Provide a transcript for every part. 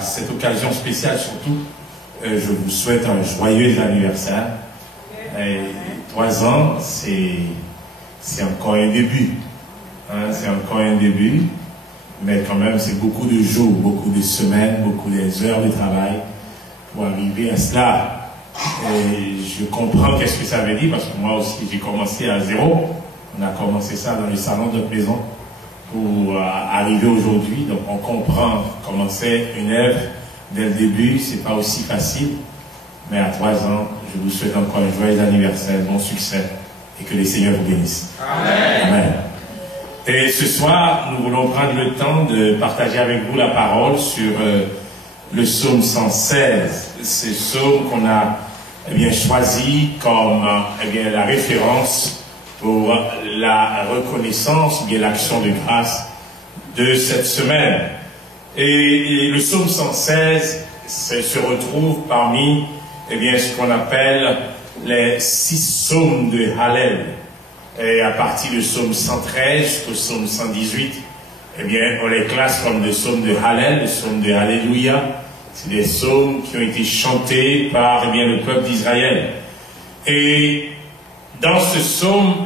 à cette occasion spéciale surtout, je vous souhaite un joyeux anniversaire. Et 3 ans, c'est encore un début. Hein, c'est encore un début, mais quand même, c'est beaucoup de jours, beaucoup de semaines, beaucoup d'heures de travail pour arriver à cela. Et je comprends qu'est-ce que ça veut dire, parce que moi aussi, j'ai commencé à zéro. On a commencé ça dans le salon de notre maison pour arriver aujourd'hui. Donc, on comprend comment c'est une œuvre dès le début. C'est pas aussi facile. Mais à 3 ans, je vous souhaite encore un joyeux anniversaire, bon succès, et que les Seigneurs vous bénissent. Amen. Amen. Et ce soir, nous voulons prendre le temps de partager avec vous la parole sur le psaume 116. C'est le psaume qu'on a choisi comme la référence pour la reconnaissance, bien l'action de grâce de cette semaine. Et le psaume 116 se retrouve parmi ce qu'on appelle les 6 psaumes de Hallel. Et à partir du psaume 113 jusqu'au psaume 118, on les classe comme des psaumes de Hallel, des psaumes de Alléluia. C'est des psaumes qui ont été chantés par le peuple d'Israël. Et dans ce psaume,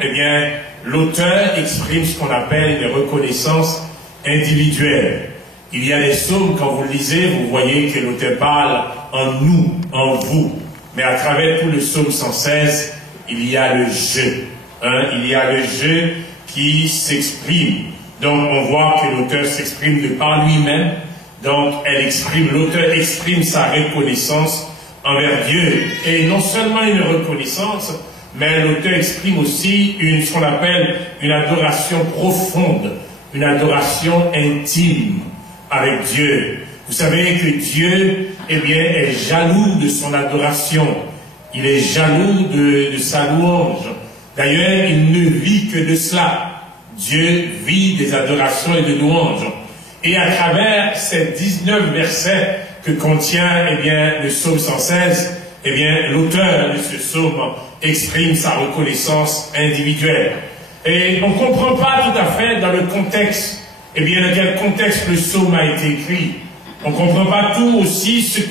l'auteur exprime ce qu'on appelle des reconnaissances individuelles. Il y a des psaumes, quand vous le lisez, vous voyez que l'auteur parle en nous, en vous. Mais à travers tout le psaume 116, il y a le je. Il y a le je qui s'exprime. Donc on voit que l'auteur s'exprime de par lui-même. Donc l'auteur exprime sa reconnaissance envers Dieu. Et non seulement une reconnaissance, mais l'auteur exprime aussi ce qu'on appelle une adoration profonde, une adoration intime avec Dieu. Vous savez que Dieu, est jaloux de son adoration. Il est jaloux de sa louange. D'ailleurs, il ne vit que de cela. Dieu vit des adorations et de louanges. Et à travers ces 19 versets que contient, le psaume 116, l'auteur de ce psaume exprime sa reconnaissance individuelle. Et on ne comprend pas tout à fait dans le contexte, dans quel contexte le psaume a été écrit. On ne comprend pas tout aussi c'est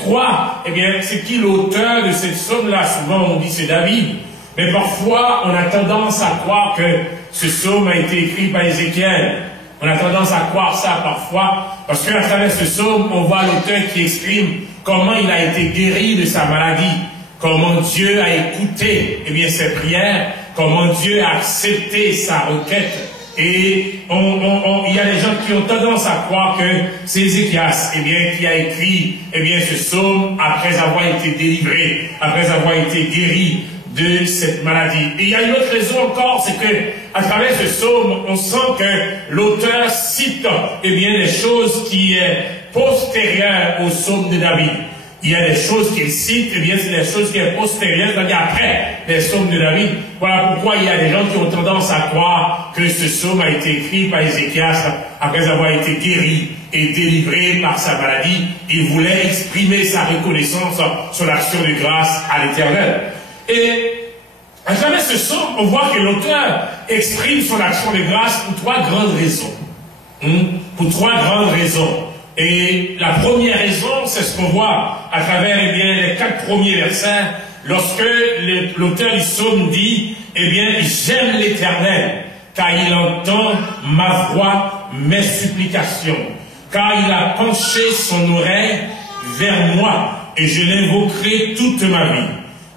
qui l'auteur de cette psaume-là. Souvent on dit c'est David. Mais parfois, on a tendance à croire que ce psaume a été écrit par Ézéchiel. On a tendance à croire ça parfois, parce qu'à travers ce psaume, on voit l'auteur qui exprime comment il a été guéri de sa maladie, comment Dieu a écouté ses prières, comment Dieu a accepté sa requête. Et il y a des gens qui ont tendance à croire que c'est Ézéchias, qui a écrit, ce psaume après avoir été délivré, après avoir été guéri de cette maladie. Et il y a une autre raison encore, c'est que à travers ce psaume, on sent que l'auteur cite des choses qui sont postérieures au psaume de David. Il y a des choses qu'il cite, c'est des choses qui sont postérieures, c'est-à-dire après les psaumes de David. Voilà pourquoi il y a des gens qui ont tendance à croire que ce psaume a été écrit par Ézéchias après avoir été guéri et délivré par sa maladie. Il voulait exprimer sa reconnaissance sur l'action de grâce à l'Éternel. Et à travers ce psaume, on voit que l'auteur exprime son action de grâce pour 3 grandes raisons. Pour 3 grandes raisons. Et la première raison, c'est ce qu'on voit à travers les 4 premiers versets, lorsque l'auteur du psaume dit, j'aime l'Éternel, car il entend ma voix, mes supplications, car il a penché son oreille vers moi, et je l'invoquerai toute ma vie.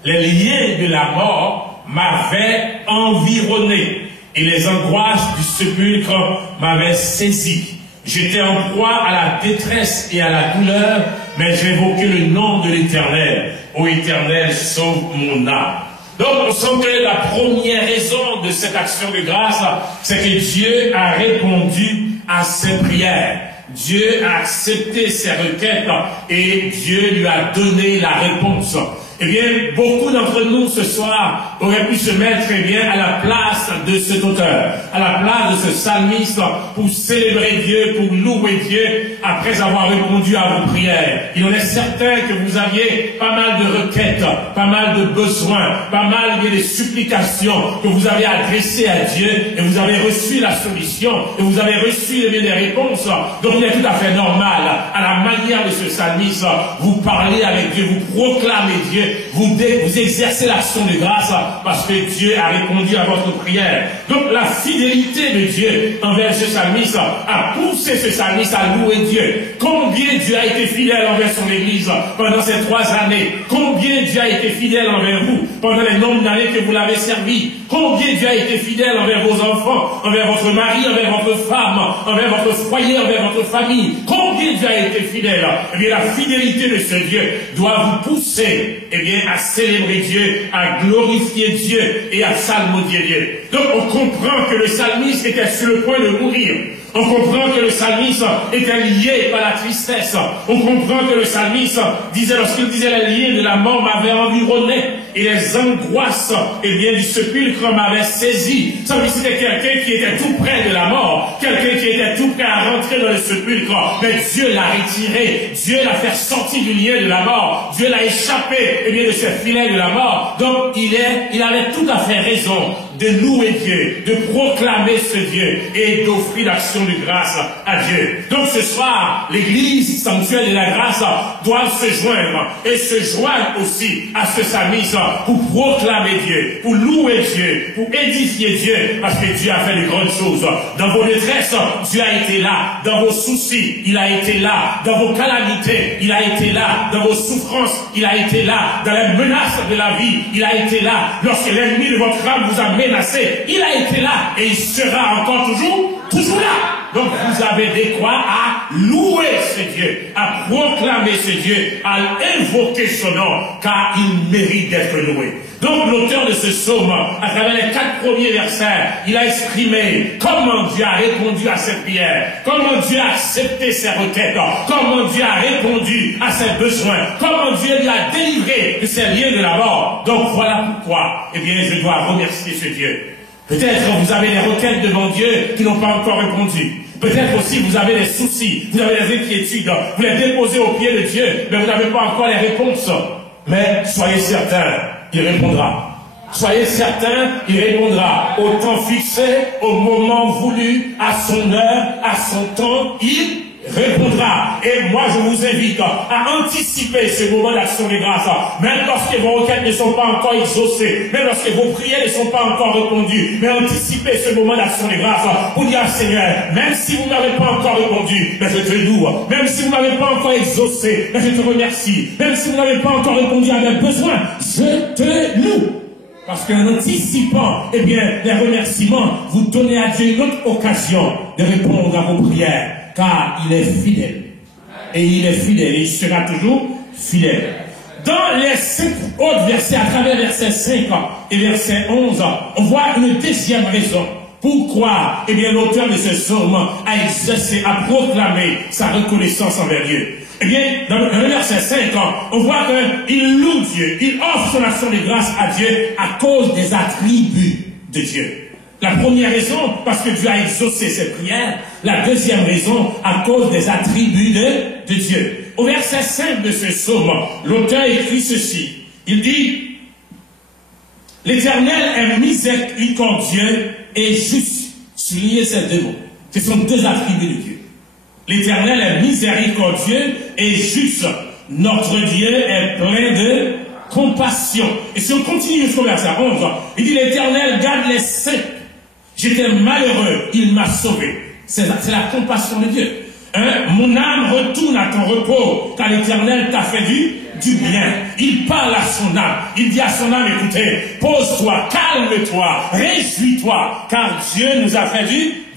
Les liens de la mort m'avaient environné et les angoisses du sépulcre m'avaient saisi. J'étais en proie à la détresse et à la douleur, mais j'invoquais le nom de l'Éternel. Ô Éternel, sauve mon âme. Donc on sent que la première raison de cette action de grâce, c'est que Dieu a répondu à ses prières. Dieu a accepté ses requêtes et Dieu lui a donné la réponse. Eh bien, beaucoup d'entre nous ce soir auraient pu se mettre à la place de cet auteur, à la place de ce psalmiste pour célébrer Dieu, pour louer Dieu après avoir répondu à vos prières. Il en est certain que vous aviez pas mal de requêtes, pas mal de besoins, pas mal de supplications que vous avez adressées à Dieu et vous avez reçu la solution et vous avez reçu des réponses. Donc il est tout à fait normal, à la manière de ce psalmiste, vous parlez avec Dieu, vous proclamez Dieu, vous exercez l'action de grâce parce que Dieu a répondu à votre prière. Donc la fidélité de Dieu envers ce psalmiste a poussé ce psalmiste à louer Dieu. Combien Dieu a été fidèle envers son Église pendant ces 3 années? Combien Dieu a été fidèle envers vous pendant les nombres d'années que vous l'avez servi? Combien Dieu a été fidèle envers vos enfants, envers votre mari, envers votre femme, envers votre foyer, envers votre famille? Combien Dieu a été fidèle? Eh bien, la fidélité de ce Dieu doit vous pousser, à célébrer Dieu, à glorifier Dieu et à psalmodier Dieu. Donc, on comprend que le psalmiste était sur le point de mourir. On comprend que le psalmiste était lié par la tristesse. On comprend que le psalmiste disait, lorsqu'il disait les liens de la mort m'avaient environné et les angoisses du sépulcre m'avaient saisi. Ça veut dire que c'était quelqu'un qui était tout près de la mort, quelqu'un qui était tout prêt à rentrer dans le sépulcre. Mais Dieu l'a retiré, Dieu l'a fait sortir du lien de la mort, Dieu l'a échappé de ce filet de la mort. Donc il avait tout à fait raison de louer Dieu, de proclamer ce Dieu et d'offrir l'action de grâce à Dieu. Donc ce soir, l'église sanctuaire de la grâce doit se joindre et se joindre aussi à ce psalmiste pour proclamer Dieu, pour louer Dieu, pour édifier Dieu, parce que Dieu a fait de grandes choses. Dans vos détresses, Dieu a été là. Dans vos soucis, il a été là. Dans vos calamités, il a été là. Dans vos souffrances, il a été là. Dans les menaces de la vie, il a été là. Lorsque l'ennemi de votre âme vous a menacé, il a été là et il sera encore toujours là. Donc vous avez de quoi à louer ce Dieu, à proclamer ce Dieu, à invoquer son nom, car il mérite d'être loué. Donc l'auteur de ce psaume, à travers les 4 premiers versets, il a exprimé comment Dieu a répondu à ses prières, comment Dieu a accepté ses requêtes, comment Dieu a répondu à ses besoins, comment Dieu lui a délivré de ses liens de la mort. Donc voilà pourquoi, je dois remercier ce Dieu. Peut-être vous avez des requêtes devant Dieu qui n'ont pas encore répondu. Peut-être aussi vous avez des soucis, vous avez des inquiétudes, vous les déposez au pied de Dieu, mais vous n'avez pas encore les réponses. Mais soyez certains, il répondra. Soyez certains, il répondra. Au temps fixé, au moment voulu, à son heure, à son temps, il répondra. Et moi, je vous invite à anticiper ce moment d'action de grâce. Même lorsque vos requêtes ne sont pas encore exaucées, même lorsque vos prières ne sont pas encore répondues, mais anticipez ce moment d'action de grâce pour dire, Seigneur, même si vous n'avez pas encore répondu, mais je te loue. Même si vous n'avez pas encore exaucé, mais je te remercie. Même si vous n'avez pas encore répondu à mes besoins, je te loue. Parce qu'en anticipant, les remerciements, vous donnez à Dieu une autre occasion de répondre à vos prières. Car il est fidèle. Et il est fidèle. Et il sera toujours fidèle. Dans les 5 autres versets, à travers versets 5 et verset 11, on voit une deuxième raison. Pourquoi, l'auteur de ce psaume a exercé, a proclamé sa reconnaissance envers Dieu. Dans le verset 5, on voit qu'il loue Dieu. Il offre son action de grâce à Dieu à cause des attributs de Dieu. La première raison, parce que Dieu a exaucé ses prières. La deuxième raison, à cause des attributs de Dieu. Au verset 5 de ce psaume, l'auteur écrit ceci. Il dit, l'Éternel est miséricordieux et juste. Soulignez ces 2 mots. Ce sont 2 attributs de Dieu. L'Éternel est miséricordieux et juste. Notre Dieu est plein de compassion. Et si on continue jusqu'au verset 11, il dit, l'Éternel garde les saints. J'étais malheureux, il m'a sauvé. C'est la compassion de Dieu. Mon âme retourne à ton repos, car l'Éternel t'a fait du bien. Il parle à son âme. Il dit à son âme, écoutez, pose-toi, calme-toi, réjouis-toi, car Dieu nous a fait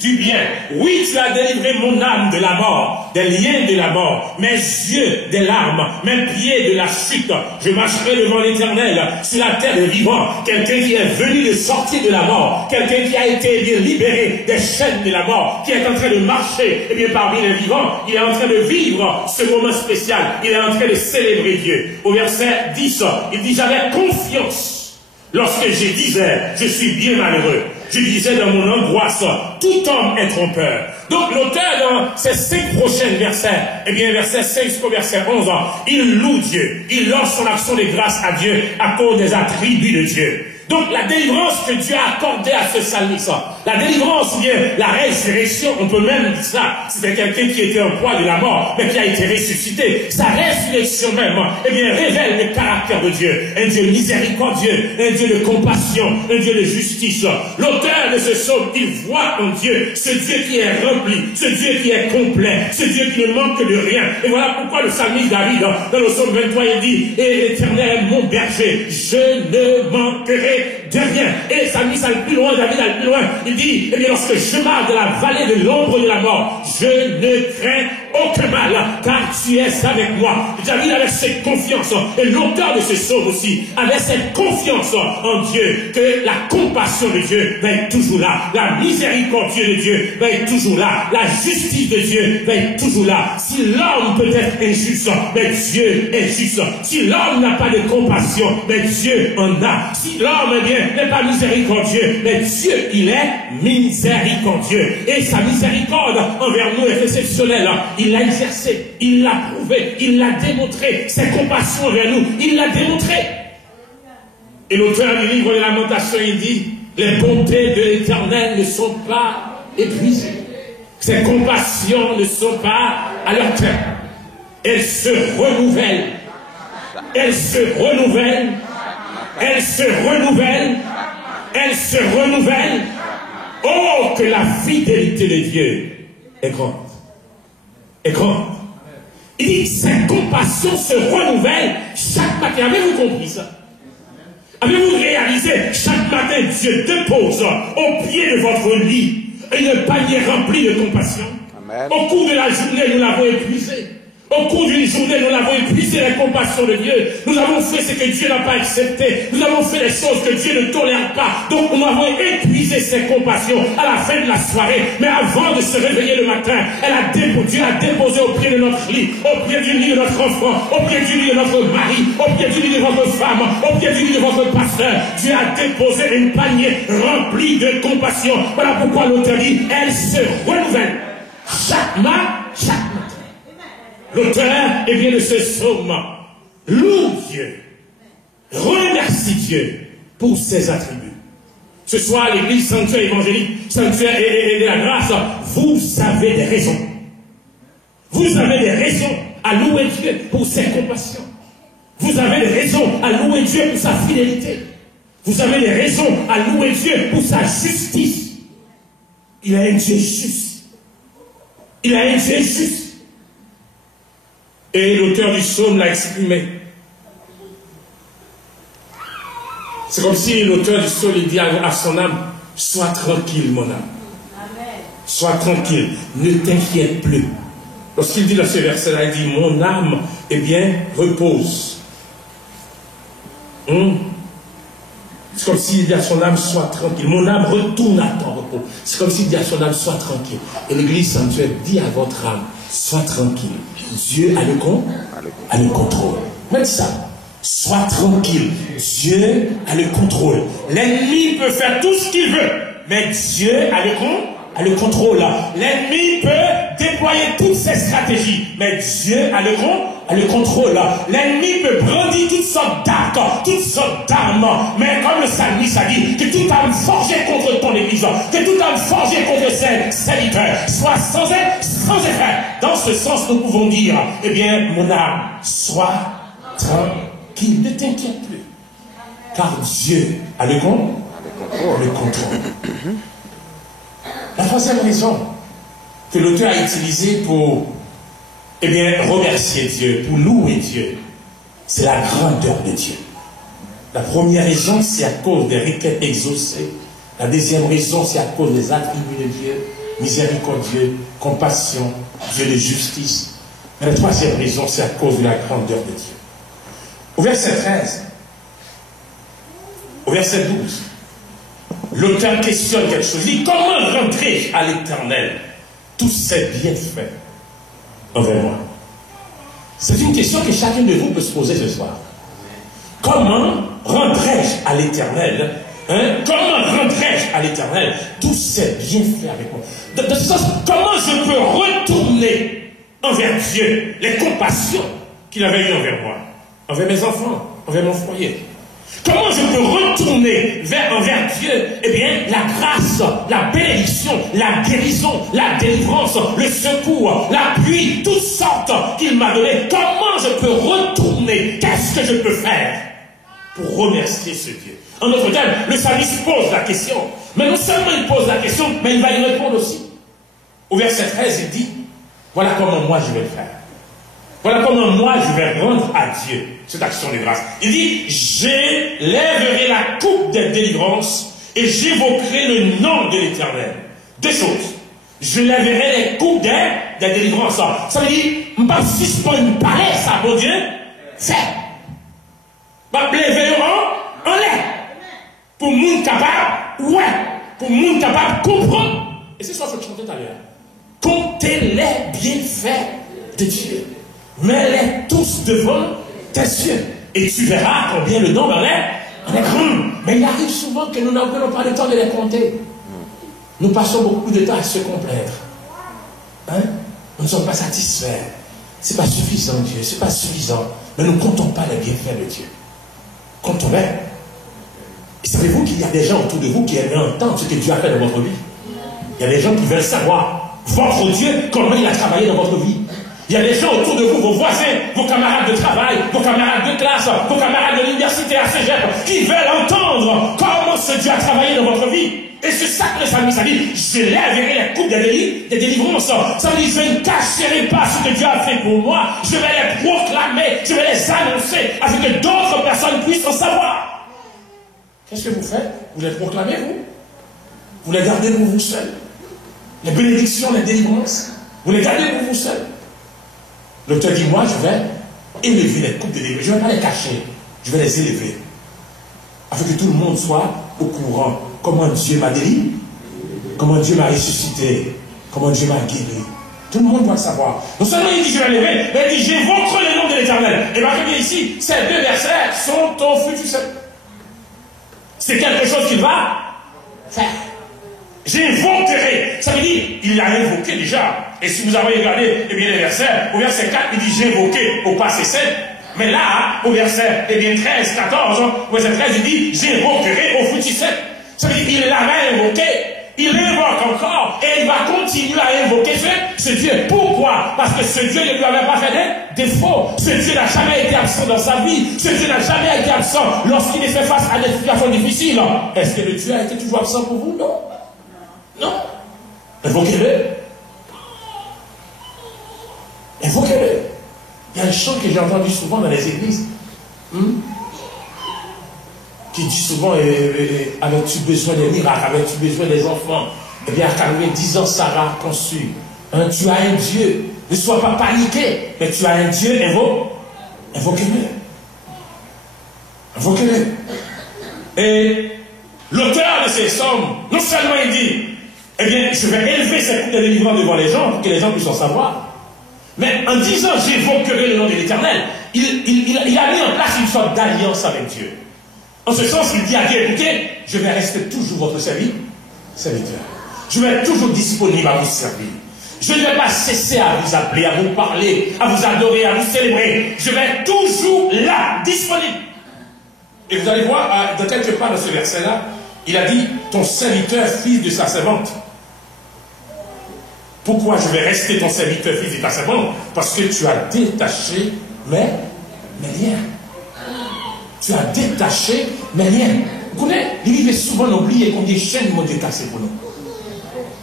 du bien. Oui, tu as délivré mon âme de la mort, des liens de la mort, mes yeux des larmes, mes pieds de la chute. Je marcherai devant l'Éternel sur la terre des vivants. Quelqu'un qui est venu de sortir de la mort, quelqu'un qui a été bien libéré des chaînes de la mort, qui est en train de marcher parmi les vivants, il est en train de vivre ce moment spécial, il est en train de célébrer Dieu. Au verset 10, il dit, j'avais confiance lorsque je disais, je suis bien malheureux. Je disais dans mon angoisse, tout homme est trompeur. Donc l'auteur dans ces 5 prochains versets, verset 5 jusqu'au verset 11, il loue Dieu, il lance son action de grâce à Dieu à cause des attributs de Dieu. Donc la délivrance que Dieu a accordée à ce psalmiste, la délivrance ou bien la résurrection, on peut même dire ça, c'était quelqu'un qui était en proie de la mort, mais qui a été ressuscité. Sa résurrection même, révèle le caractère de Dieu. Un Dieu miséricordieux, un Dieu de compassion, un Dieu de justice. L'auteur de ce psaume, il voit en Dieu, ce Dieu qui est rempli, ce Dieu qui est complet, ce Dieu qui ne manque de rien. Et voilà pourquoi le psalmiste David, dans le psaume 23, il dit, et l'Éternel est mon berger, je ne manquerai de rien. Et ça mise à plus loin, David à plus loin, il dit, lorsque je marche de la vallée de l'ombre de la mort, je ne crains aucun mal, car tu es avec moi. David avait cette confiance, et l'auteur de ce psaume aussi avait cette confiance en Dieu, que la compassion de Dieu va être toujours là, la miséricorde de Dieu va être toujours là, la justice de Dieu va être toujours là. Si l'homme peut être injuste, mais Dieu est juste. Si l'homme n'a pas de compassion, mais Dieu en a. Si l'homme n'est pas miséricordieux, mais Dieu, il est miséricordieux. Et sa miséricorde envers nous est exceptionnelle. Il l'a exercé, il l'a prouvé, il l'a démontré. Ses compassions envers nous, il l'a démontré. Et l'auteur du livre de Lamentations, il dit, les bontés de l'Éternel ne sont pas épuisées. Ses compassions ne sont pas à leur terme. Elles se renouvellent. Elles se renouvellent. Elles se renouvellent. Elles se renouvellent. Oh, que la fidélité de Dieu est grande. Est grande. Il dit, cette compassion se renouvelle chaque matin. Avez-vous compris ça? Avez-vous réalisé, chaque matin, Dieu dépose au pied de votre lit une panier remplie de compassion. Amen. Au cours de la journée, nous l'avons épuisé. Au cours d'une journée, nous l'avons épuisé, la compassion de Dieu. Nous avons fait ce que Dieu n'a pas accepté. Nous avons fait des choses que Dieu ne tolère pas. Donc, nous avons épuisé ses compassions à la fin de la soirée. Mais avant de se réveiller le matin, Dieu a déposé au pied de notre lit, au pied du lit de notre enfant, au pied du lit de notre mari, au pied du lit de votre femme, au pied du lit de votre pasteur. Dieu a déposé une panier remplie de compassion. Voilà pourquoi l'auteur dit, elle se renouvelle chaque matin. L'auteur, de ce psaume, loue Dieu, remercie Dieu pour ses attributs. Ce soir, l'église sanctuaire évangélique, sanctuaire et de la grâce, vous avez des raisons. Vous avez des raisons à louer Dieu pour ses compassions. Vous avez des raisons à louer Dieu pour sa fidélité. Vous avez des raisons à louer Dieu pour sa justice. Il a un Dieu juste. Il a un Dieu juste. Et l'auteur du psaume l'a exprimé. C'est comme si l'auteur du psaume dit à son âme, sois tranquille mon âme. Sois tranquille, ne t'inquiète plus. Lorsqu'il dit dans ce verset-là, il dit, mon âme, repose. C'est comme s'il dit à son âme, sois tranquille. Mon âme retourne à ton repos. C'est comme s'il dit à son âme, sois tranquille. Et l'église sanctuaire dit à votre âme, sois tranquille. Dieu a le contrôle. Même ça. Sois tranquille. Dieu a le contrôle. L'ennemi peut faire tout ce qu'il veut. Mais Dieu a le contrôle. L'ennemi peut déployer toutes ses stratégies. Mais Dieu a le contrôle. L'ennemi peut brandir toutes sortes d'arcs, toutes sortes d'armes. Mais comme le psalmiste a dit, que toute âme forgée contre ton église, que toute âme forgée contre ses serviteurs, soit sans effet. Dans ce sens, nous pouvons dire, mon âme, sois tranquille, ne t'inquiète plus. Car Dieu a le contrôle. La troisième raison que l'auteur a utilisée pour remercier Dieu, pour louer Dieu, c'est la grandeur de Dieu. La première raison, c'est à cause des requêtes exaucées. La deuxième raison, c'est à cause des attributs de Dieu. miséricordieux, compassion, Dieu de justice. Mais la troisième raison, c'est à cause de la grandeur de Dieu. Au verset 13, au verset 12, l'auteur questionne quelque chose. Il dit, comment rentrer à l'Éternel tous ces bienfaits envers moi? C'est une question que chacun de vous peut se poser ce soir. Comment rendrai-je à l'Éternel, comment rendrai-je à l'Éternel tous ces bienfaits avec moi? De ce sens, comment je peux retourner envers Dieu les compassions qu'il avait eues envers moi, envers mes enfants, envers mon foyer? Comment je peux retourner envers Dieu, eh bien, la grâce, la bénédiction, la guérison, la délivrance, le secours, l'appui, toutes sortes qu'il m'a donné. Comment je peux retourner? Qu'est-ce que je peux faire pour remercier ce Dieu? En d'autres termes, le psalmiste pose la question. Mais non seulement il pose la question, mais il va y répondre aussi. Au verset 13, il dit, voilà comment moi je vais le faire. Voilà comment moi je vais rendre à Dieu cette action de grâce. Il dit, j'élèverai la coupe des délivrances et j'évoquerai le nom de l'Éternel. Deux choses. Je lèverai les coupes des délivrances. Ça veut dire, je ne pas suspendre une palais, ça, mon Dieu, fait. Je vais lever en l'air. Pour monde capable, ouais. Pour monde capable, comprendre. Et c'est ça que je chantais tout à l'heure. Comptez les bienfaits de Dieu. Mets-les tous devant tes yeux. Et tu verras combien le nombre en est grand. Mais il arrive souvent que nous n'avons pas le temps de les compter. Nous passons beaucoup de temps à se complaire. Nous ne sommes pas satisfaits. Ce n'est pas suffisant, Dieu. Ce n'est pas suffisant. Mais nous ne comptons pas les bienfaits de Dieu. Comptons-les. Et savez-vous qu'il y a des gens autour de vous qui aimeraient entendre ce que Dieu a fait dans votre vie? Il y a des gens qui veulent savoir, votre Dieu, comment il a travaillé dans votre vie. Il y a des gens autour de vous, vos voisins, vos camarades de travail, vos camarades de classe, vos camarades de l'université à Cégep, qui veulent entendre comment ce Dieu a travaillé dans votre vie. Et c'est ça que le psalmiste a dit, je lèverai les coupes des délivrances. Ça veut dire, je ne cacherai pas ce que Dieu a fait pour moi. Je vais les proclamer, je vais les annoncer, afin que d'autres personnes puissent en savoir. Qu'est-ce que vous faites? Vous les proclamez, vous? Vous les gardez pour vous seuls? Les bénédictions, les délivrances, vous les gardez pour vous seuls? L'auteur dit, moi, je vais élever les coupes de délivrances. Je ne vais pas les cacher, je vais les élever. Afin que tout le monde soit au courant. Comment Dieu m'a délivré, comment Dieu m'a ressuscité, comment Dieu m'a guéri. Tout le monde doit le savoir. Non seulement il dit je vais l'élever, mais il dit j'évoquerai le nom de l'Éternel. Et bien ici, ces deux versets sont au futur seul. C'est quelque chose qu'il va faire. J'évoquerai. Ça veut dire, il l'a invoqué déjà. Et si vous avez regardé eh bien, les versets, au verset 4, il dit j'évoqué au passé 7. Mais là, au verset 13, 14, au verset 13, il dit j'évoquerai au futur 7. Ça veut dire qu'il l'avait invoqué, il invoque encore et il va continuer à invoquer ce Dieu. Pourquoi? Parce que ce Dieu ne lui avait pas fait des défauts. Ce Dieu n'a jamais été absent dans sa vie. Ce Dieu n'a jamais été absent lorsqu'il est fait face à des situations difficiles. Est-ce que le Dieu a été toujours absent pour vous? Non. Non. Invoquez-le. Invoquez-le. Il y a un chant que j'ai entendu souvent dans les églises. Qui dit souvent, avais-tu besoin des miracles, avais-tu besoin des enfants? Eh bien, à 90 ans, Sarah a conçu. Tu as un Dieu. Ne sois pas paniqué, mais tu as un Dieu, invoquez-le. Invoquez-le. Et l'auteur de ces sommes, non seulement il dit, eh bien, je vais élever cette coupe de délivrance devant les gens, pour que les gens puissent en savoir. Mais en disant, j'évoquerai le nom de l'Éternel, il a mis en place une sorte d'alliance avec Dieu. En ce sens, il dit à Dieu, écoutez, je vais rester toujours votre serviteur. Je vais être toujours disponible à vous servir. Je ne vais pas cesser à vous appeler, à vous parler, à vous adorer, à vous célébrer. Je vais être toujours là, disponible. Et vous allez voir, dans quelque part dans ce verset-là, il a dit, ton serviteur, fils de sa servante. Pourquoi je vais rester ton serviteur, fils de ta servante? Parce que tu as détaché mes liens. Tu as détaché mes liens. Vous connaissez, il est souvent d'oublier combien de chaînes mon Dieu cassé pour nous.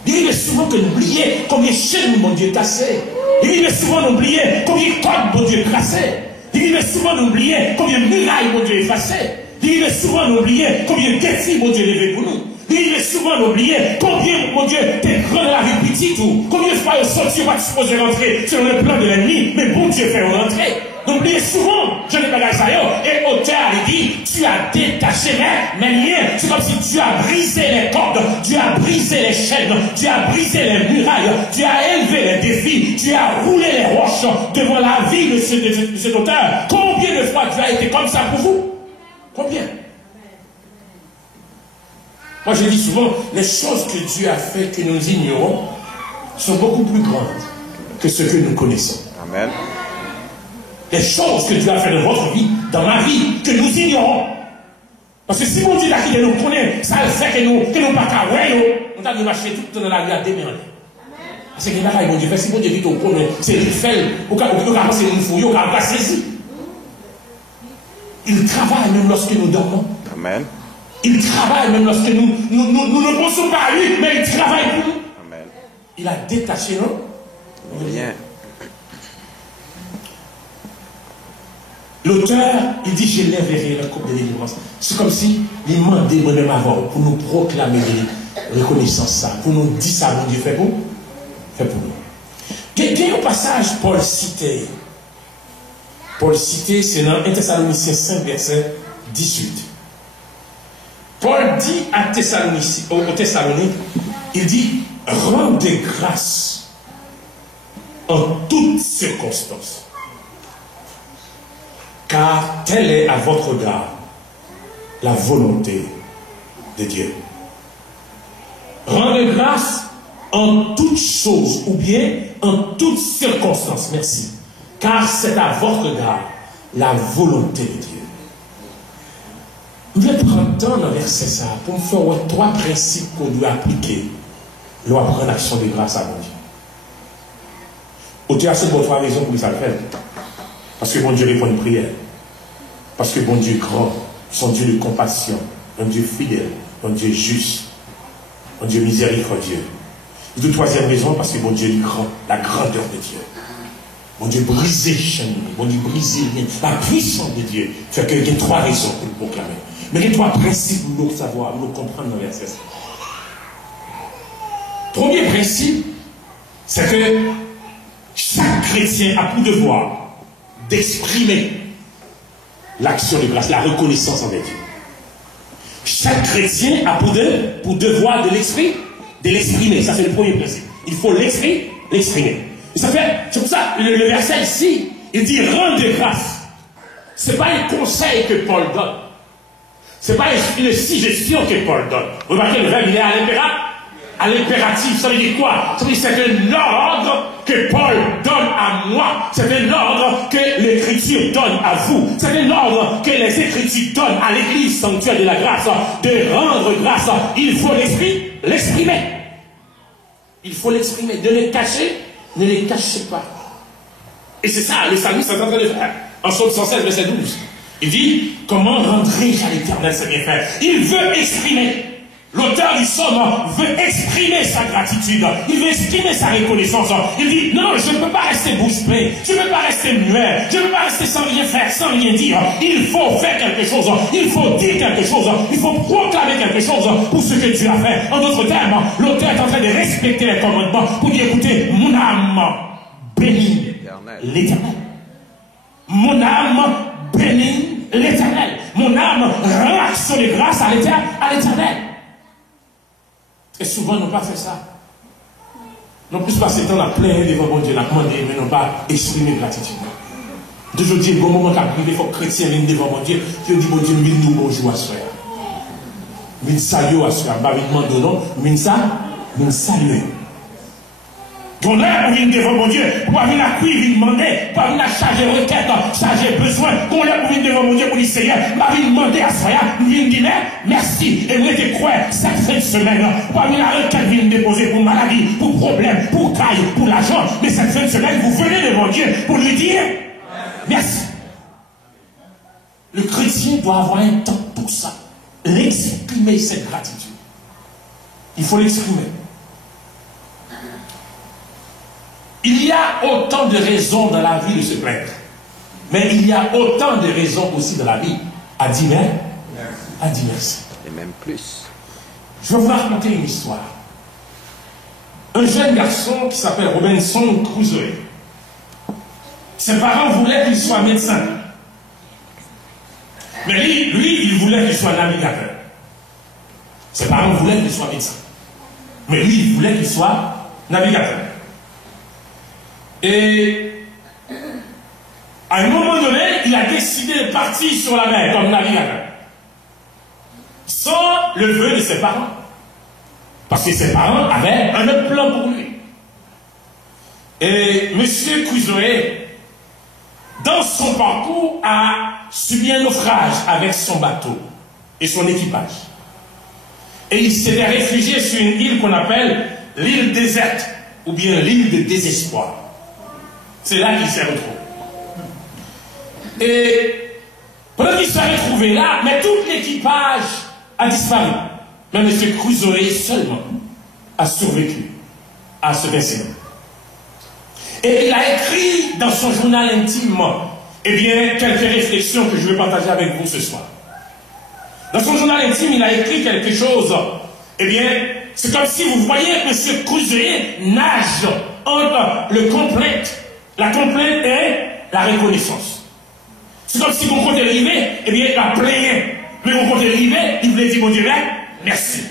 Il est souvent que d'oublier combien de chaînes mon Dieu cassé. Il est souvent d'oublier combien de cordes mon Dieu cassé. Il est souvent d'oublier combien de murailles mon Dieu effacé. Il est souvent d'oublier combien de défis mon Dieu levé pour nous. Il est souvent oublié. Combien, mon Dieu, t'es grand dans la vie petite ou combien de fois au sorti, on va supposer rentrer selon le plan de l'ennemi, mais bon Dieu fait rentrer. N'oubliez souvent, je n'ai pas gagné ça, et auteur, il dit, tu as détaché mais rien. C'est comme si tu as brisé les cordes, tu as brisé les chaînes, tu as brisé les murailles, tu as élevé les défis, tu as roulé les roches devant la vie de cet auteur. Combien de fois tu as été comme ça pour vous? Combien? Moi, je dis souvent, les choses que Dieu a fait que nous ignorons sont beaucoup plus grandes que ce que nous connaissons. Amen. Les choses que Dieu a fait dans votre vie, dans ma vie, que nous ignorons. Parce que si mon Dieu a quitté nous connaît, ça le fait que nous pas qu'à on a marché tout le temps dans la vie à démerder. Parce que là, mon Dieu fait, si mon Dieu dit au connaît, c'est il fait, au cas où c'est une fouille, au cas où saisir. Il travaille même lorsque nous dormons. Amen. Il travaille même lorsque nous ne pensons pas à lui, mais il travaille pour nous. Amen. Il a détaché, non? Rien. L'auteur, il dit, je lèverai la coupe de délivrance. C'est comme si il demandait moi-même avant pour nous proclamer de reconnaissance ça, pour nous dire ça, mon Dieu, fait pour nous. Il y a un passage, Paul citait. Paul citait, c'est dans 1 Thessaloniciens 5, verset 18. Paul dit à Thessalonique, il dit, rendez grâce en toutes circonstances. Car telle est à votre regard la volonté de Dieu. Rendez grâce en toutes choses, ou bien en toutes circonstances. Merci. Car c'est à votre regard la volonté de Dieu. Je vais prendre temps dans verset ça pour me faire trois principes qu'on doit appliquer lors de prendre action de grâce à mon Dieu. Au-delà de ces trois raisons pour ça le faire. Parce que mon Dieu répond à une prière. Parce que mon Dieu est grand, son Dieu de compassion, un Dieu fidèle, un Dieu juste, un Dieu miséricordieux. Et de troisième raison, parce que mon Dieu est grand, la grandeur de Dieu. Mon Dieu brisé chaîne, mon Dieu brisé la puissance de Dieu. Fait qu'il y a trois raisons pour le proclamer. Mais il y a trois principes pour nous savoir, pour nous comprendre dans le verset. Premier principe, c'est que chaque chrétien a pour devoir d'exprimer l'action de grâce, la reconnaissance envers Dieu. Chaque chrétien a pour devoir de l'exprimer. Ça, c'est le premier principe. Il faut l'exprimer. C'est pour ça, le verset ici, il dit rendez grâce. Ce n'est pas un conseil que Paul donne. Ce n'est pas une suggestion que Paul donne. Remarquez, le verbe, il est à l'impératif. Ça veut dire quoi? Ça veut dire que c'est un ordre que Paul donne à moi. C'est un ordre que l'Écriture donne à vous. C'est un ordre que les Écritures donnent à l'Église sanctuaire de la grâce. De rendre grâce. Il faut l'exprimer. Il faut l'exprimer. De le cacher, ne les cachez pas. Et c'est ça, le psalmiste est en train de faire. En Psaume 116, verset 12. Il dit, comment rendrai-je à l'Éternel ses bienfaits? Il veut exprimer. L'auteur du psaume veut exprimer sa gratitude. Il veut exprimer sa reconnaissance. Il dit, non, je ne peux pas rester bouche bée. Je ne peux pas rester muet. Je ne peux pas rester sans rien faire, sans rien dire. Il faut faire quelque chose. Il faut dire quelque chose. Il faut proclamer quelque chose pour ce que Dieu a fait. En d'autres termes, l'auteur est en train de respecter les commandements pour dire, écoutez, mon âme bénit l'Éternel. Mon âme bénit l'Éternel. Mon âme rend action de grâce à l'Éternel. Et souvent, nous pas fait ça. Nous plus passer temps à plaindre devant mon Dieu, à demander, mais non pas exprimer gratitude. De je dis, bon moment qu'à priver, il faut que les chrétiens viennent devant mon Dieu. Je dis, mon Dieu, nous bonjour à soi. Nous saluons à soi. Pas demander non, nous saluons. Ton heure pour venir devant mon Dieu, pour venir à qui il demander, pour venir à charger requête, charger besoin, qu'on l'heure pour venir devant mon Dieu pour dire Seigneur, m'a venir demander à soi, nous venir dire merci, et vous êtes croire cette fin de semaine, pour venir à requête, venir déposer pour maladie, pour problème, pour taille, pour l'argent, mais cette fin de semaine, vous venez devant Dieu pour lui dire merci. Le chrétien doit avoir un temps pour ça, l'exprimer cette gratitude. Il faut l'exprimer. Il y a autant de raisons dans la vie de se plaindre. Mais il y a autant de raisons aussi dans la vie à dire merci. À dire merci. Et même plus. Je vais vous raconter une histoire. Un jeune garçon qui s'appelle Robinson Crusoe. Ses parents voulaient qu'il soit médecin. Mais lui, il voulait qu'il soit navigateur. Ses parents voulaient qu'il soit médecin. Mais lui, il voulait qu'il soit navigateur. Et à un moment donné, il a décidé de partir sur la mer comme navigateur. Sans le vœu de ses parents. Parce que ses parents avaient un autre plan pour lui. Et M. Crusoe, dans son parcours, a subi un naufrage avec son bateau et son équipage. Et il s'était réfugié sur une île qu'on appelle l'île déserte, ou bien l'île de désespoir. C'est là qu'il s'est retrouvé. Et pendant qu'il s'est retrouvé là, mais tout l'équipage a disparu. Mais M. Crusoe seulement a survécu à cet incident. Et il a écrit dans son journal intime, eh bien, quelques réflexions que je vais partager avec vous ce soir. Dans son journal intime, il a écrit quelque chose. Eh bien, c'est comme si vous voyez M. Crusoe nage entre le complainte. La complainte et la reconnaissance. C'est comme si vous comptez arriver, eh bien, il a plaigné. Mais vous comptez arriver, il voulait dire, mon Dieu, merci.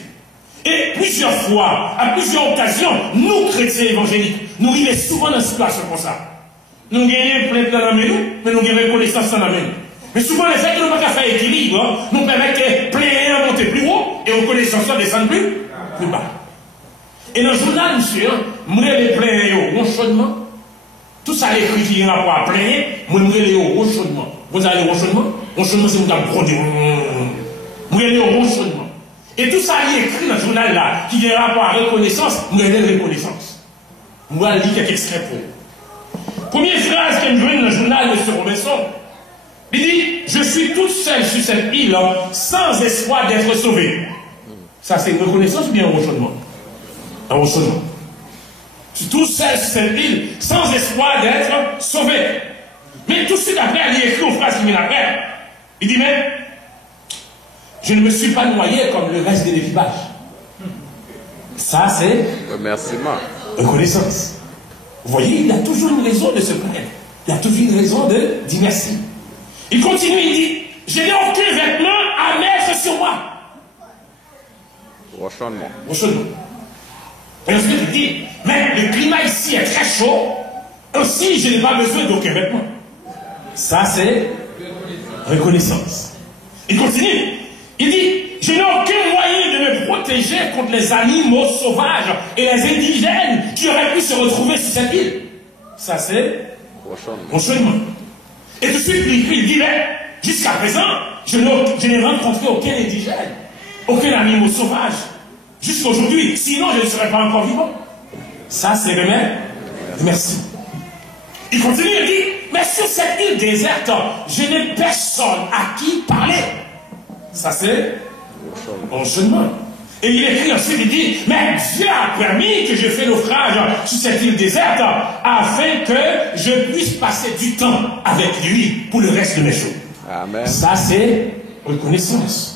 Et plusieurs fois, à plusieurs occasions, nous, chrétiens évangéliques, nous arrivons souvent dans une situation comme ça. Nous gagnons plein dans la main, mais nous gagnons reconnaissance dans la main. Mais souvent, les faits que nous n'avons pas fait équilibre nous permettent que plaigner à monter plus haut et reconnaissance descendre plus bas. Et dans le journal, monsieur, moi, les plaigner au ronchonnement, tout ça, les écrit qui ont rapport à plaigner, moi, je les au ronchonnement. Vous avez le ronchonnement? Ronchonnement, c'est un gros dé. Moi, je les au ronchonnement. Et tout ça, il est écrit dans le journal là, qui a rapport à reconnaissance, moi, je les reconnaissance. Moi, je lis quelques extraits pour vous. Première phrase qu'elle me donne dans le journal de ce Robinson, il dit, je suis toute seule sur cette île, sans espoir d'être sauvé. Ça, c'est une reconnaissance ou bien un ronchonnement? Un ronchonnement. Je suis toute seule sur cette île, sans espoir d'être sauvé. Mais tout de suite après, il écrit aux phrases qui viennent après. Il dit, mais, je ne me suis pas noyé comme le reste de l'équipage. Ça, c'est remerciement. Reconnaissance. Vous voyez, il a toujours une raison de se plaindre. Il a toujours une raison de dire merci. Il continue, il dit, je n'ai aucun vêtement à mettre sur moi. Ronchonnement. Ronchonnement. Et ensuite, il dit, mais le climat ici est très chaud. Aussi, je n'ai pas besoin d'aucun vêtement. Ça, c'est reconnaissance. Il continue. Il dit, je n'ai aucun moyen de me protéger contre les animaux sauvages et les indigènes qui auraient pu se retrouver sur cette île. Ça, c'est ronchonnement. Et tout de suite, il dit, mais jusqu'à présent, je n'ai rencontré aucun indigène, aucun animal sauvage. Jusqu'à aujourd'hui, sinon je ne serais pas encore vivant. Ça, c'est merci. Il continue, il dit, mais sur cette île déserte, je n'ai personne à qui parler. Ça, c'est ronchonnement. Et il écrit ensuite, il dit, mais Dieu a permis que je fasse naufrage sur cette île déserte afin que je puisse passer du temps avec lui pour le reste de mes jours. Amen. Ça, c'est reconnaissance.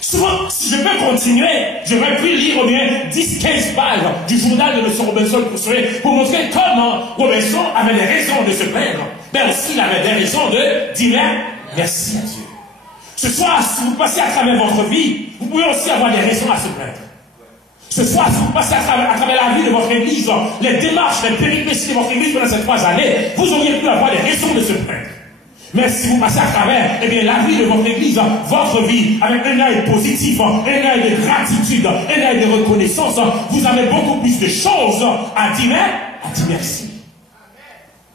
Souvent, si je peux continuer, j'aurais pu lire au moins 10-15 pages du journal de M. Robinson Crusoe pour montrer comment Robinson avait des raisons de se plaindre, mais aussi il avait des raisons de dire merci à Dieu. Ce soir, si vous passez à travers votre vie, vous pouvez aussi avoir des raisons à se plaindre. Ce soir, si vous passez à travers la vie de votre église, les démarches, les péripéties de votre église pendant ces 3 années, vous auriez pu avoir des raisons de se plaindre. Mais si vous passez à travers, eh bien, la vie de votre église, votre vie, avec un œil positif, un œil de gratitude, un œil de reconnaissance, vous avez beaucoup plus de choses à dire merci.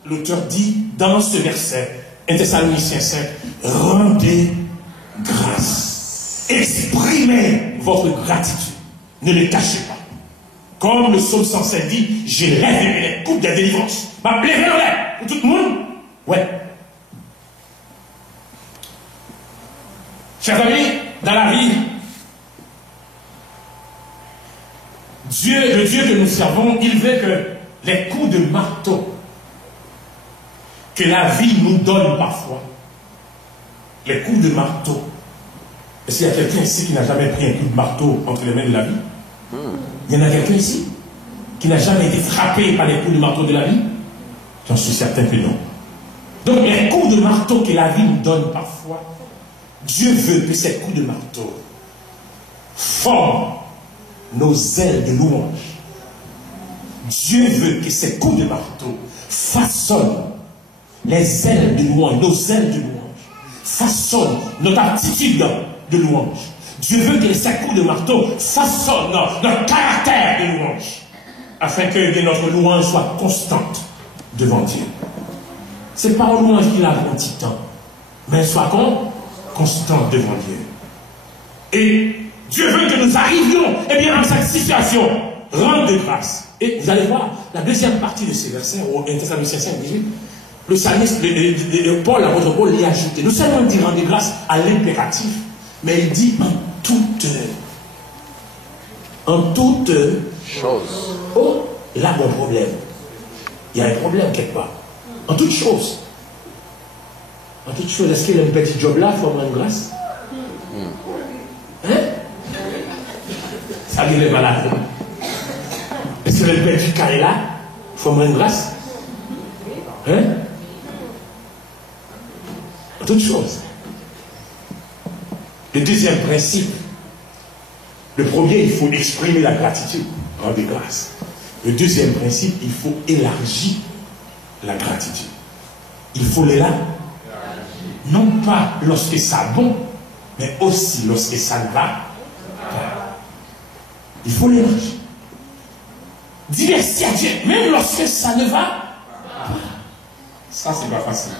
L'auteur dit dans ce verset, 1 Thessaloniciens 5, rendez grâce. Exprimez votre gratitude. Ne le cachez pas. Comme le psaume 107 dit, j'ai révélé les coupes de délivrance. Lèvez-le pour tout le monde. Ouais. Chers amis, dans la vie, le Dieu que nous servons, il veut que les coups de marteau que la vie nous donne parfois, les coups de marteau, Est-ce qu'il y a quelqu'un ici qui n'a jamais pris un coup de marteau entre les mains de la vie? Il y en a quelqu'un ici qui n'a jamais été frappé par les coups de marteau de la vie? J'en suis certain que non. Donc les coups de marteau que la vie nous donne parfois, Dieu veut que ces coups de marteau forment nos ailes de louange. Dieu veut que ces coups de marteau façonnent les ailes de louange, nos ailes de louange, façonnent notre attitude de louange. Dieu veut que ces coups de marteau façonnent notre caractère de louange, afin que notre louange soit constante devant Dieu. Ce n'est pas une louange qui a un petit temps, mais soit constante devant Dieu. Et Dieu veut que nous arrivions dans cette situation, rendre de grâce. Et vous allez voir la deuxième partie de ces versets, au 1 Thessaloniciens 5, 18, le psalmiste, Paul, l'apôtre Paul, l'y a ajouté. Nous seulement dit rendre grâce à l'impératif, mais il dit en toute chose. Oh, là, mon problème. Il y a un problème quelque part. En toute chose. En toute chose, est-ce qu'il y a un petit job là, il faut rendre grâce? Hein? Ça lui est malade. Est-ce que le père du carré là, il faut rendre grâce? Hein? En toute chose. Le deuxième principe, le premier, il faut exprimer la gratitude, rendre grâce. Le deuxième principe, il faut élargir la gratitude. Il faut l'élargir. Non pas lorsque ça va bon, mais aussi lorsque ça ne va pas. Il faut l'élargir. Dis merci à Dieu, même lorsque ça ne va pas. Ça, c'est pas facile.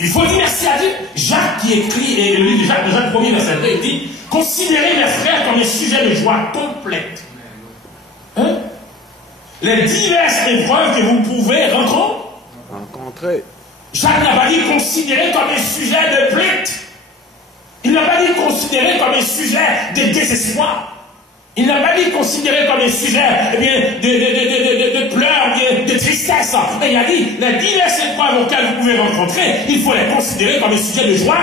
Il faut dire merci à Dieu. Jacques qui écrit, et le livre de Jacques 1er verset 2, il dit: considérez mes frères comme un sujet de joie complète. Hein? Les diverses épreuves que vous pouvez rencontrer. Jacques n'a pas dit considérer comme un sujet de plainte. Il n'a pas dit considérer comme un sujet de désespoir. Il n'a pas dit considérer comme un sujet de pleurs, de tristesse. Mais il a dit les diverses épreuves auxquelles vous pouvez rencontrer, il faut les considérer comme un sujet de joie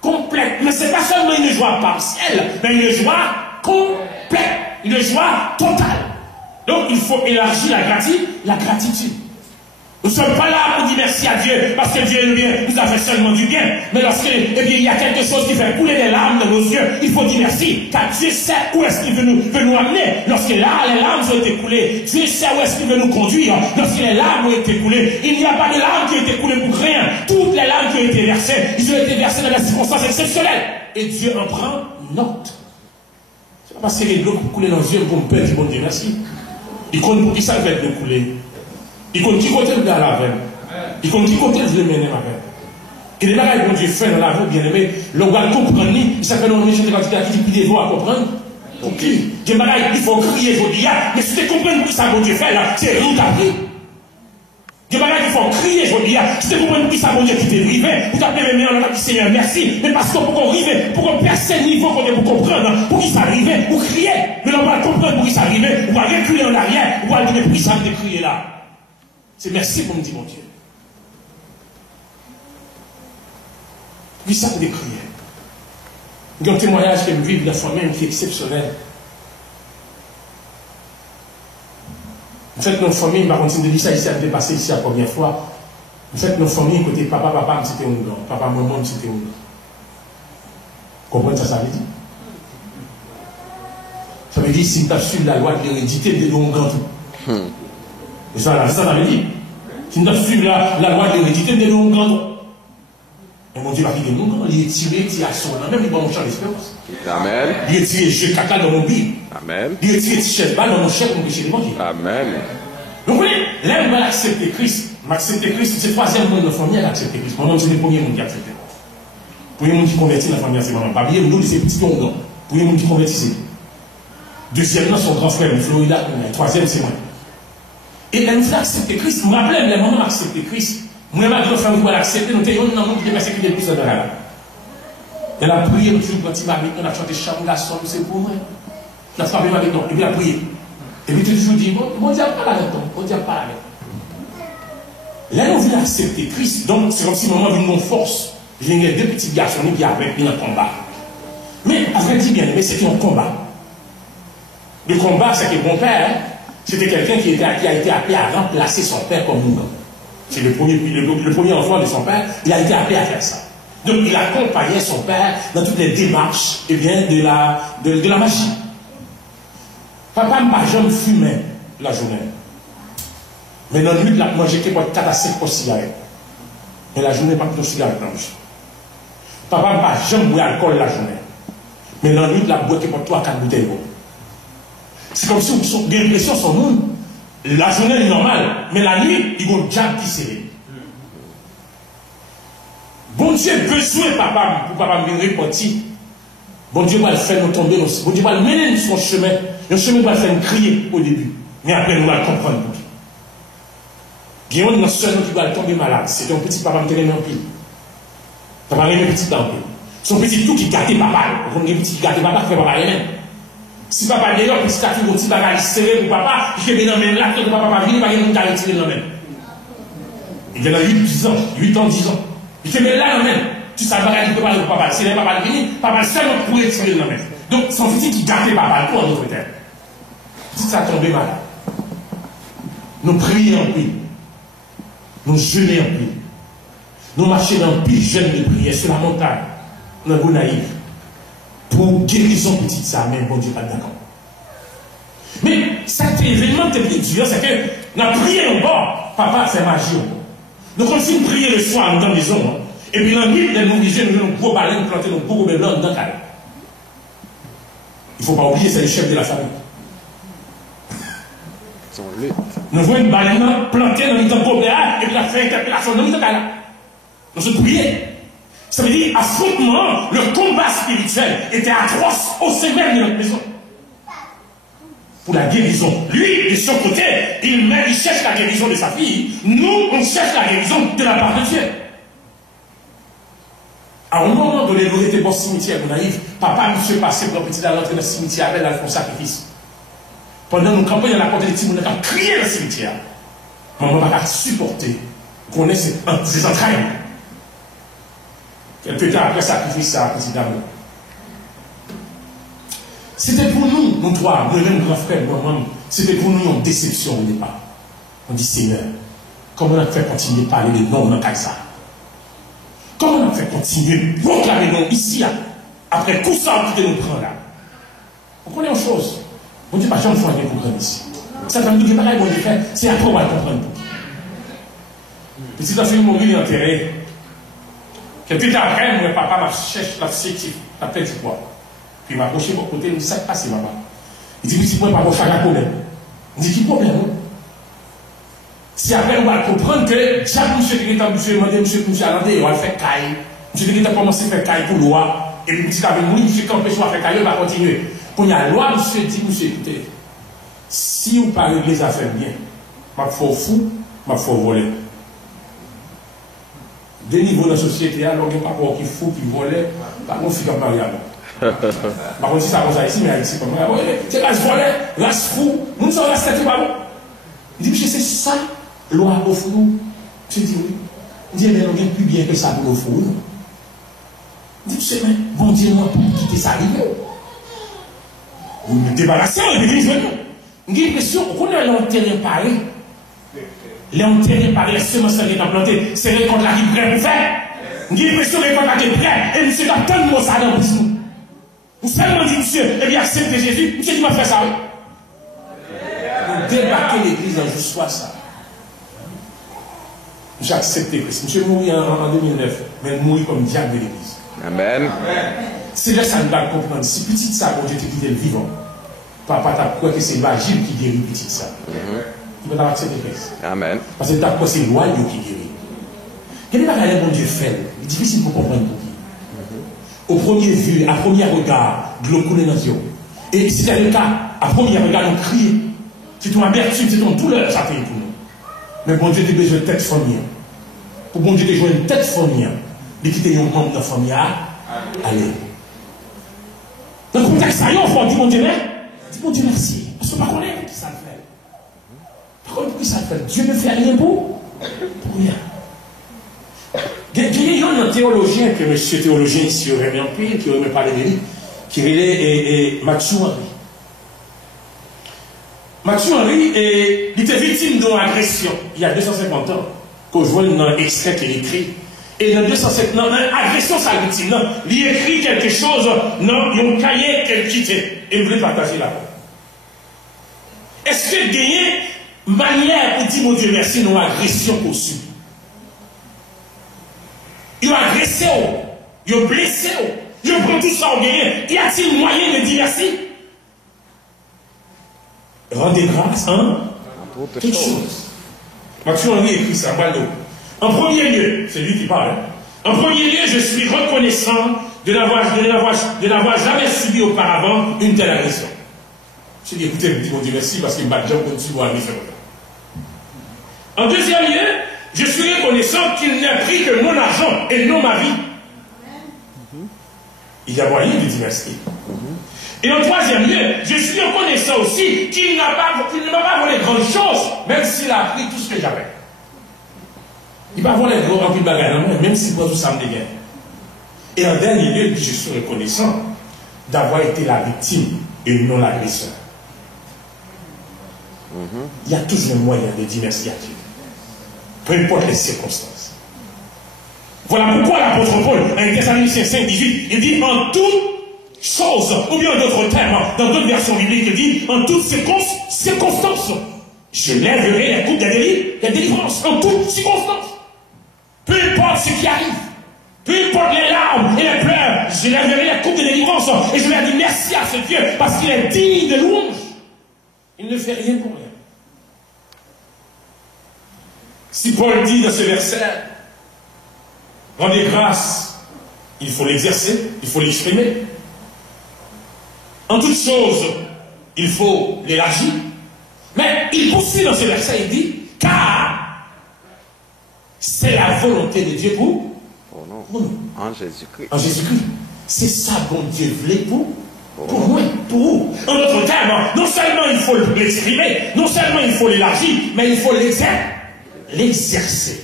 complète. Mais ce n'est pas seulement une joie partielle, mais une joie complète, une joie totale. Donc il faut élargir la gratitude. Nous ne sommes pas là pour dire merci à Dieu parce que Dieu nous a fait seulement du bien. Mais lorsque il y a quelque chose qui fait couler des larmes dans nos yeux, il faut dire merci. Car Dieu sait où est-ce qu'il veut nous amener. Lorsque là, les larmes ont été coulées, Dieu sait où est-ce qu'il veut nous conduire. Lorsque les larmes ont été coulées, il n'y a pas de larmes qui ont été coulées pour rien. Toutes les larmes qui ont été versées, ils ont été versées dans des circonstances exceptionnelles. Et Dieu en prend note. Ce n'est pas parce que les l'eau coulent dans les yeux pour me perdre, ils vont dire merci. Il compte pour qui ça va être de couler. Il compte qui côté le gars la veine. Il compte qui côté le mener ma veine. Et les bagages que Dieu fait dans la vie, bien aimé, l'on va comprendre, il s'appelle un méchant qui dit des voix à comprendre. Ok. Des bagages, il faut crier, je dis, mais si tu comprends ce que Dieu fait là, c'est rien t'appris. Des bagages, il faut crier, je dis, si tu comprends ce que Dieu qui t'est privé, vous t'appelez le meilleur, on a dit Seigneur, merci, mais parce que pour qu'on arrive, pour qu'on perce le niveau qu'on est pour comprendre, pour qu'il s'arrive, pour crier, mais on va comprendre pour qu'il s'arrive, on va reculer en arrière, on va dire, mais pourquoi ça me crier là? C'est merci pour me dire, mon Dieu. Oui, ça me décrire. Il y a un témoignage que je vis de la famille qui est exceptionnel. En fait, notre famille, je vais continuer de dire ça ici, elle est passée ici la première fois. En fait, notre famille, côté papa, c'était un blanc. Papa, maman, c'était un blanc. Vous comprenez ça veut dire? Ça veut dire, si tu as suivi la loi de l'hérédité, de l'ongan tout. Et ça veut dire. Si nous avons suivi la loi de l'hérédité, de l'ongan. Et mon Dieu va quitter nous, il est tiré à son nom, même il va mon champ d'espérance. Amen. Il est tiré jeu caca dans mon bible. Amen. Il est tiré chef balle dans mon chef pour pécher l'évangile. Amen. Donc vous voyez, là, on va accepter Christ. M'accepter Christ, c'est le troisième monde de la famille à accepter Christ. Mon nom, c'est le premier monde qui accepte. Le premier monde qui convertit dans la famille, c'est maman. Pas bien, nous, c'est petits ongans. Le premier monde qui convertit. Deuxièmement, son grand frère, Florida. Troisième, c'est moi. Et elle nous a accepté Christ. Je me rappelle, les mamans ont accepté Christ. Moi, ma grand famille, elle a accepté. Nous avons un homme qui est persécuté plus dans la là. Elle a prié, quand il m'a dit, on a chanté Cham Garçon, c'est pour moi. On a frappé avec nous, et puis elle a prié. Et puis toujours dit, bon Dieu pas avec toi, bon Dieu pas avec toi. Là, on veut accepter Christ. Donc, c'est comme si maman vient de force. J'ai deux petits garçons qui avaient pris un combat. Mais, à vrai dire bien, mais c'était un combat. Le combat, c'est que mon père, c'était quelqu'un qui a été appelé à remplacer son père comme mourant. C'est le premier enfant de son père, il a été appelé à faire ça. Donc, il accompagnait son père dans toutes les démarches de la magie. Papa m'a jamais fumé la journée. Mais dans la nuit, il a mangé 4 à 5 pour cigarettes. Mais la journée, pas de cigarette blanche. Papa m'a jamais bu alcool la journée. Mais dans la nuit, il a bu 3 à 4 bouteilles. C'est comme si vous avez l'impression son monde. La journée est normale, mais la nuit, il y a un diable qui s'est. Bon Dieu, besoin papa, pour papa me repentir. Bon Dieu va le faire nous tomber aussi. Bon Dieu va le mener sur son chemin. Le chemin va le faire nous crier au début. Mais après, nous allons comprendre. Il y a un seul qui va tomber malade. C'est un petit papa qui est en pile. Papa est un petit en pile. Son petit tout qui gâte papa. On a un petit qui gâte papa qui fait papa lui-même. Si papa d'ailleurs, petit café, un petit bagage serré pour papa, il fait bien même là, que papa va venir, il va venir retirer dans même. Il y a 8 ans, 8 ans, 10 ans. Il fait bien là même. Tu sais, bagage, il peut parler pour papa. Si papa vient, papa seulement pour retirer dans même. Donc, son petit qui gâte papa, tout en notre terre. Si ça tombe mal, nous prions en paix. Nous jeûnons en paix. Nous marchons dans le pays jeûne de prière sur la montagne, dans le Gonaïf. Pour guérison petite ça, mais bon Dieu pas d'accord. Mais cet événement qui est dur, c'est que nous avons prié au bord, papa a fait magie. Nous continuons de prier le soir dans la maison, et puis la nuit, nous avons nous gros baleines plantés, nos gros blancs dans le calme. Il ne faut pas oublier, c'est le chef de la famille. Nous voyons une baleine plantée dans le gros béat, et puis la fait interpellation dans le calme. Nous avons prié. Ça veut dire, affrontement, le combat spirituel était atroce au sein même de notre maison. Pour la guérison. Lui, de son côté, il cherche la guérison de sa fille. Nous, on cherche la guérison de la part de Dieu. À un moment donné, nous étions au cimetière, nous naïfs. Papa nous fait passer pour un petit à l'entrée dans le cimetière avec un sacrifice. Pendant nous campagne à la porte des petits, nous avons crié dans le cimetière. Maman n'a pas supporté. Qu'on ait ses entrailles. Quelque temps après sacrifice ça, petit d'amour. C'était pour nous, nous trois, nous mêmes grands frères, moi-même, c'était pour nous une déception au départ. On dit Seigneur, comment on a fait continuer de parler de nom dans Kaisa? Comment on a fait continuer de proclamer nom ici, après tout ça qui nous prend là? On connaît une chose. On dit pas, j'en fais rien pour comprendre ici. Ça fait nous dire, pareil, bon Dieu fait, c'est après on va comprendre tout. Petit enfant mourir enterré. Quelques temps après, mon papa m'a cherché la sécurité, la tête du poids. Puis il m'a approché de mon côté, il me dit, ça passe, papa. Il dit, petit point, papa, je fais un problème. Il dit, qui problème? Si après, on va comprendre que, chaque monsieur qui est en monsieur, demandé, monsieur, Alandé, on va faire caille. Monsieur qui a commencé à faire caille pour loi. Et puis, petit avec nous, monsieur, quand on peut faire caille, on va continuer. Quand il y a la loi, monsieur dit, monsieur, écoutez, si vous parlez les affaires bien, je vais faire fou, je vais faire voler. Des niveaux de la société, alors il n'y a pas qui fou, qui volait, par contre, il y a variable. Par contre, si ça commence ici, mais Haïti, comme ça, c'est race volée, race fou, nous sommes la statue, pardon. Il dit, monsieur, c'est ça, loi au fou. Je dis, oui. Il dit, mais on vient plus bien que ça pour le fou. Il dit, monsieur, mais bon Dieu, moi, pour quitter ça, vous me débarrassez, on est venu. J'ai l'impression qu'on a l'enterré pareil. L'enterré par les semences qui sont plantées, c'est les contre qui prêt pour faire. J'ai l'impression que les contre qui prêt, et monsieur a tant de mots ça dans vous. Vous seulement dit, monsieur, eh bien, acceptez Jésus, monsieur, tu m'as fait ça. Vous débarquez l'église un jour soit ça. J'ai accepté Christ. Monsieur mourit en 2009, mais mourit comme diable de l'église. Amen. C'est là que ça nous va comprendre. Si petit ça, bon Dieu te quitté le vivant, papa t'a croit que c'est l'agile qui guérit petit ça. Tu peux accepter Christ. Amen. Parce que t'as croit que c'est l'oiseau qui guérit. Quel est le bon Dieu fait? Il est difficile pour comprendre pour qui. Au premier vue, à premier regard, de l'eau coulée dans les yeux. Et si c'était le cas, à premier regard, on crie. C'est ton amertume, c'est ton douleur, ça fait pour nous. Mais bon Dieu, tu as besoin de tête famille. Pour bon Dieu, tu as besoin de tête famille. De quitter un membre de la famille. Allez. Dans le contexte, ça y est, on va dire bon Dieu, mais dis bon Dieu merci. Parce qu'on ne connaît pas qui ça le fait. Par contre, pour qui ça le fait? Dieu ne fait rien pour rien. Il y a Il y a un théologien que monsieur théologien ici aurait bien pris, qui aurait même parlé de lui, qui est Mathieu Henry. Mathieu Henry il était victime d'une agression il y a 250 ans, qu'on voit un extrait qu'il écrit. Et dans 250 ans, agression sa victime, non, il écrit quelque chose, non, il y a un cahier qu'elle quittait, et il voulait partager là-bas. Est-ce que gagner manière pour dire mon Dieu merci, non agression qu'on subit? Il a agressé, il a blessé, il a pris tout ça au gagné. Y a-t-il moyen de dire merci? Rendez grâce, hein? Toutes choses. Mathieu Henry écrit ça, Baldo. En premier lieu, c'est lui qui parle, hein? En premier lieu, je suis reconnaissant de n'avoir jamais subi auparavant une telle agression. Je dis, écoutez, je dis mon Dieu merci parce qu'il m'a déjà continué à agresser. En deuxième lieu, je suis reconnaissant qu'il n'a pris que mon argent et non ma vie. Il y a moyen de dire merci. Et en troisième lieu, je suis reconnaissant aussi qu'il ne m'a pas volé grandes choses, même s'il a pris tout ce que j'avais. Il va volé gros rempli de bagages dans moi, même s'il prend tout ça me dégage. Et en dernier lieu, je suis reconnaissant d'avoir été la victime et non l'agresseur. Il y a toujours un moyen de dire merci à Dieu. Peu importe les circonstances. Voilà pourquoi l'apôtre Paul, en Thessaloniciens 5:18, il dit en toute chose, ou bien en d'autres termes, dans d'autres versions bibliques, il dit en toutes circonstances, je lèverai la coupe de délivrance, en toutes circonstances. Peu importe ce qui arrive, peu importe les larmes et les pleurs, je lèverai la coupe de délivrance et je leur dis merci à ce Dieu parce qu'il est digne de louange. Il ne fait rien pour rien. Si Paul dit dans ce verset, rendez grâce, il faut l'exercer, il faut l'exprimer. En toute chose, il faut l'élargir. Mais il poursuit dans ce verset, il dit, car c'est la volonté de Dieu pour nous. En Jésus-Christ. En Jésus-Christ. C'est ça bon Dieu voulait pour moi, pour vous. En d'autres termes, non seulement il faut l'exprimer, non seulement il faut l'élargir, mais il faut l'exercer.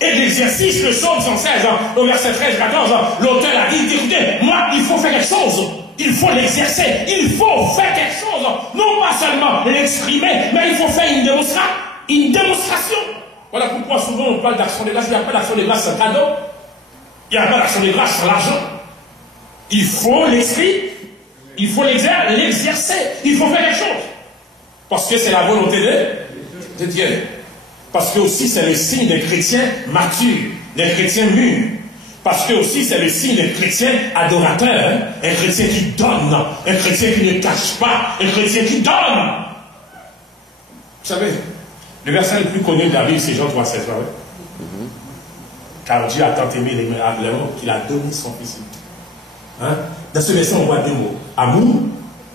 Et l'exercice, le psaume 116, au verset 13-14, l'auteur a dit, écoutez, moi, il faut faire quelque chose. Il faut l'exercer. Il faut faire quelque chose. Non pas seulement l'exprimer, mais il faut faire une démonstration. Voilà pourquoi souvent on parle d'action de grâce. Il n'y a pas d'action de grâce sans cadeau. Il n'y a pas d'action de grâce sans l'argent. Il faut l'exprimer. Il faut l'exercer. Il faut faire quelque chose. Parce que c'est la volonté de Dieu. Parce que aussi c'est le signe d'un chrétien mature, d'un chrétien mûr. Parce que aussi c'est le signe d'un chrétien adorateur, hein? Un chrétien qui donne, un chrétien qui ne cache pas, un chrétien qui donne. Vous savez, le verset le plus connu de la Bible, c'est Jean 3,16. Car Dieu a tant aimé les monde qu'il a donné son Fils. Hein? Dans ce verset, on voit deux mots. Amour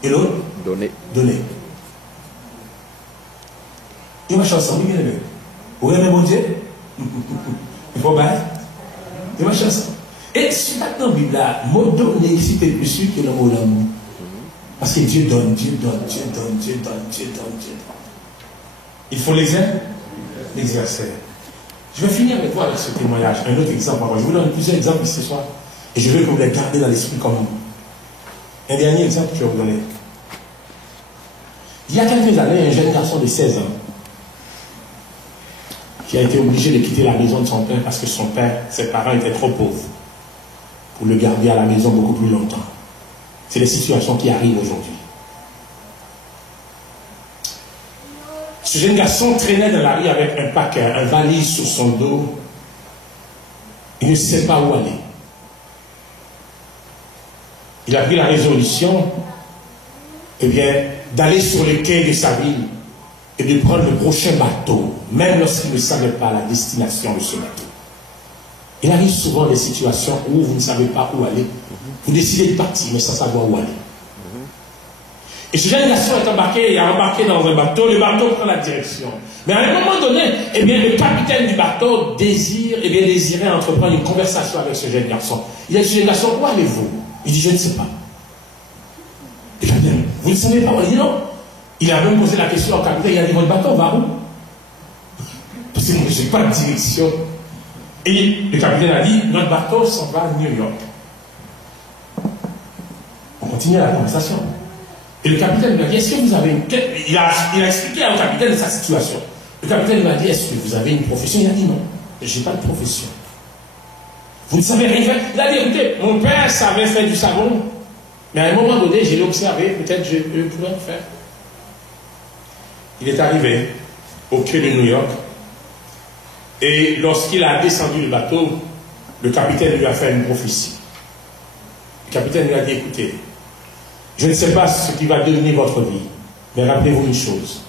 et l'autre Donner. Donner. Et ma chanson, oui, bien aimé. Vous aimez mon Dieu? Il faut battre. Et ma chanson. Et si maintenant, la Bible, mot donner ici, c'est plus sûr que le mot l'amour. Parce que Dieu donne, Dieu donne, Dieu donne, Dieu donne, Dieu donne, Dieu donne. Il faut l'exercer. Je vais finir avec vous avec ce témoignage. Un autre exemple. Je vous donne plusieurs exemples ce soir. Et je veux que vous les gardez dans l'esprit comme vous. Un dernier exemple que je vais vous donner. Il y a quelques années, un jeune garçon de 16 ans qui a été obligé de quitter la maison de son père parce que son père, ses parents étaient trop pauvres pour le garder à la maison beaucoup plus longtemps. C'est les situations qui arrivent aujourd'hui. Ce jeune garçon traînait dans la rue avec un paquet, un valise sur son dos. Il ne sait pas où aller. Il a pris la résolution, eh bien, d'aller sur le quai de sa ville et de prendre le prochain bateau, même lorsqu'il ne savait pas la destination de ce bateau. Il arrive souvent des situations où vous ne savez pas où aller. Vous décidez de partir, mais sans savoir où aller. Et ce jeune garçon est embarqué, il a embarqué dans un bateau, le bateau prend la direction. Mais à un moment donné, eh bien, le capitaine du bateau désirait entreprendre une conversation avec ce jeune garçon. Il a dit, ce jeune garçon, où allez-vous? Il dit, je ne sais pas. Le capitaine, vous ne savez pas? Il dit, non. Il a même posé la question au capitaine, il a dit, votre bateau va où? Parce que moi, je n'ai pas de direction. Et le capitaine a dit, notre bateau s'en va à New York. On continue la conversation. Et le capitaine lui a dit, est-ce que vous avez une... Il a expliqué au capitaine sa situation. Le capitaine lui a dit, est-ce que vous avez une profession? Il a dit non, je n'ai pas de profession. Vous ne savez rien faire? Il a dit, écoutez, mon père savait faire du savon, mais à un moment donné, je l'ai observé, peut-être je pourrais le faire. Il est arrivé au quai de New York, et lorsqu'il a descendu le bateau, le capitaine lui a fait une prophétie. Le capitaine lui a dit, écoutez, je ne sais pas ce qui va devenir votre vie, mais rappelez-vous une chose.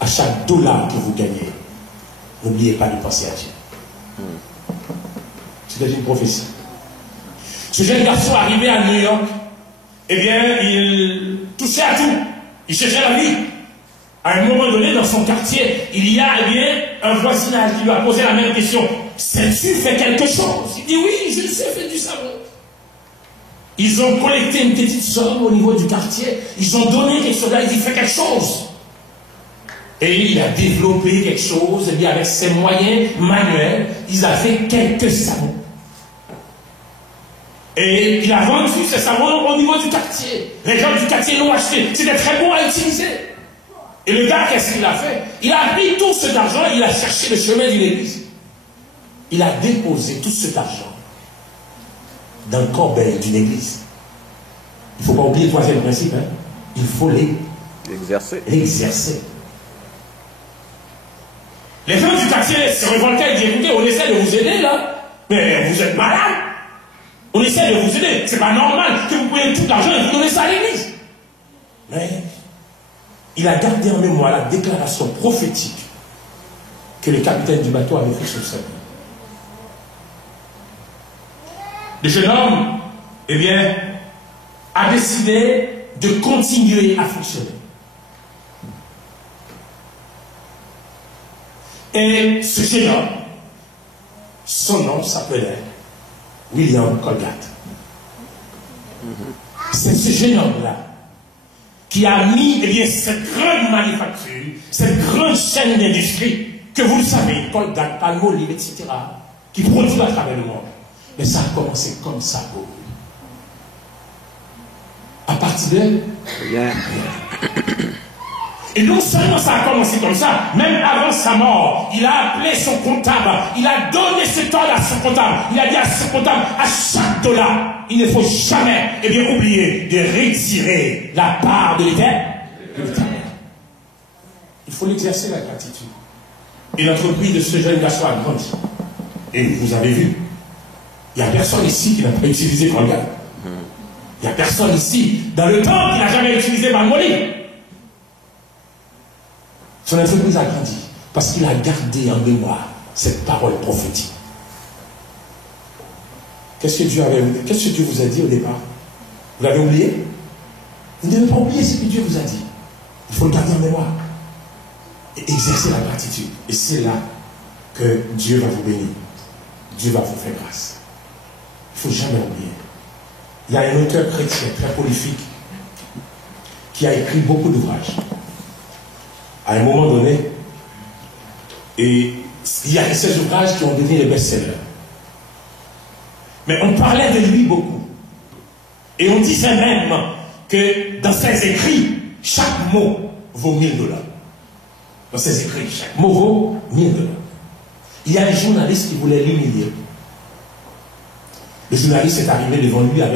À chaque dollar que vous gagnez, n'oubliez pas de penser à Dieu. C'était une prophétie. Ce jeune garçon arrivé à New York, eh bien, il touchait à tout. Il cherchait la vie. À un moment donné, dans son quartier, il y a eh bien, un voisinage qui lui a posé la même question. Sais-tu faire quelque chose? Il dit oui, je sais faire du savon. Ils ont collecté une petite somme au niveau du quartier. Ils ont donné quelque chose. Là, il dit fais quelque chose. Et il a développé quelque chose. Et bien, avec ses moyens manuels, ils ont fait quelques savons. Et il a vendu ces savons au niveau du quartier. Les gens du quartier l'ont acheté. C'était très bon à utiliser. Et le gars, qu'est-ce qu'il a fait? Il a pris tout cet argent et il a cherché le chemin d'une église. Il a déposé tout cet argent dans le corbeil d'une église. Il ne faut pas oublier le troisième principe. Hein? Il faut l'exercer. Les gens du quartier se révoltaient et disaient, écoutez, on essaie de vous aider là, mais vous êtes malade. On essaie de vous aider. C'est pas normal que vous preniez tout l'argent et vous donnez ça à l'église. Mais il a gardé en mémoire la déclaration prophétique que le capitaine du bateau avait fait sur sa vie. Le jeune homme, eh bien, a décidé de continuer à fonctionner. Et ce jeune homme, son nom s'appelait William Colgate. C'est ce jeune homme-là qui a mis eh bien, cette grande manufacture, cette grande chaîne d'industrie, que vous le savez, Colgate, Palmolive, etc., qui produit à travers le monde. Mais ça a commencé comme ça pour lui. À partir de... Et non seulement ça a commencé comme ça, même avant sa mort, il a appelé son comptable, il a donné cet ordre à son comptable, il a dit à son comptable, à chaque dollar, il ne faut jamais eh bien, oublier de retirer la part de l'Éternel. Il faut l'exercer la gratitude. Et l'entreprise de ce jeune garçon a grandi. Et vous avez vu, il n'y a personne ici qui n'a pas utilisé Colgate. Il n'y a personne ici, dans le temps, qui n'a jamais utilisé Palmolive. Son entreprise a grandi parce qu'il a gardé en mémoire cette parole prophétique. Qu'est-ce que Dieu vous a dit au départ? Vous l'avez oublié? Vous ne devez pas oublier ce que Dieu vous a dit. Il faut le garder en mémoire. Et exercer la gratitude. Et c'est là que Dieu va vous bénir. Dieu va vous faire grâce. Il ne faut jamais oublier. Il y a un auteur chrétien très prolifique qui a écrit beaucoup d'ouvrages. À un moment donné, et il y a ces ouvrages qui ont devenu les best-sellers. Mais on parlait de lui beaucoup. Et on disait même que dans ses écrits, chaque mot vaut $1000. Dans ses écrits, chaque mot vaut $1000. Il y a des journalistes qui voulaient l'humilier. Le journaliste est arrivé devant lui avec